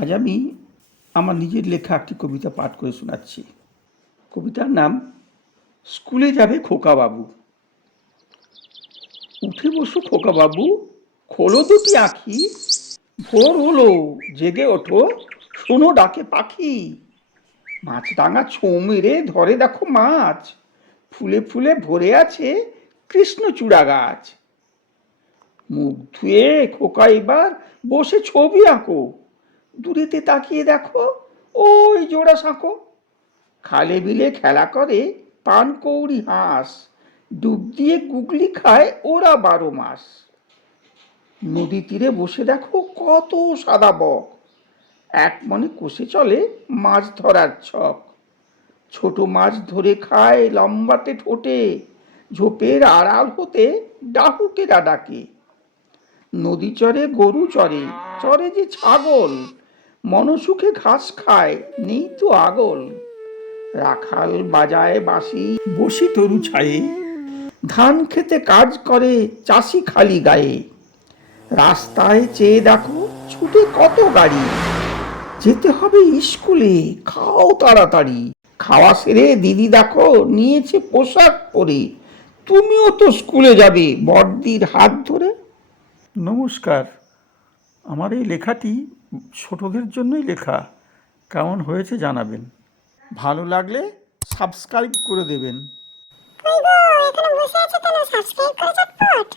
আজ আমি আমার নিজের লেখা একটি কবিতা পাঠ করে শোনাচ্ছি। কবিতার নাম স্কুলে যাবে খোকাবাবু। উঠে বসো খোকাবাবু, খোলো দুটি আঁখি, ভোর হলো জেগে ওঠো, শোনো ডাকে পাখি। মাছরাঙা ছোঁ মেরে ধরে দেখো মাছ, ফুলে ফুলে ভরে আছে কৃষ্ণচূড়া গাছ। মুখ ধুয়ে খোকা এবার বসে ছবি আঁকো, দূরেতে তাকিয়ে দেখো ওই জোড়া সাঁকো। খালে বিলে খেলা করে পানকৌড়ি হাঁস, ডুব দিয়ে গুগলি খায় ওরা 12 মাস। নদী তীরে বসে দেখো কত সাদা বক, এক মনে কষে চলে মাছ ধরার ছক। ছোট মাছ ধরে খায় লম্বাটে ঠোঁটে, ঝোপের আড়াল হতে ডাহুকেরা ডাকে। নদী চরে গরু চরে, চরে যে ছাগল, মনসুখে ঘাস খায় নেই তো আগল। রাখাল বাজায় বাঁশি বসি তরু ছায়ে, ধান খেতে কাজ করে চাষি খালি গায়ে। রাস্তায় চেয়ে দেখো ছুটে কত গাড়ি, যেতে হবে স্কুলে খাও তাড়াতাড়ি। খাওয়া সেরে দিদি দেখো নিয়েছে পোশাক পরে, তুমিও তো স্কুলে যাবে বড়দির হাত ধরে। নমস্কার, আমার এই লেখাটি ছোটদের জন্যই লেখা। কেমন হয়েছে জানাবেন, ভালো লাগলে সাবস্ক্রাইব করে দেবেন। কই গো, এখানে বসে আছো কেন? সাবস্ক্রাইব করে চটপট।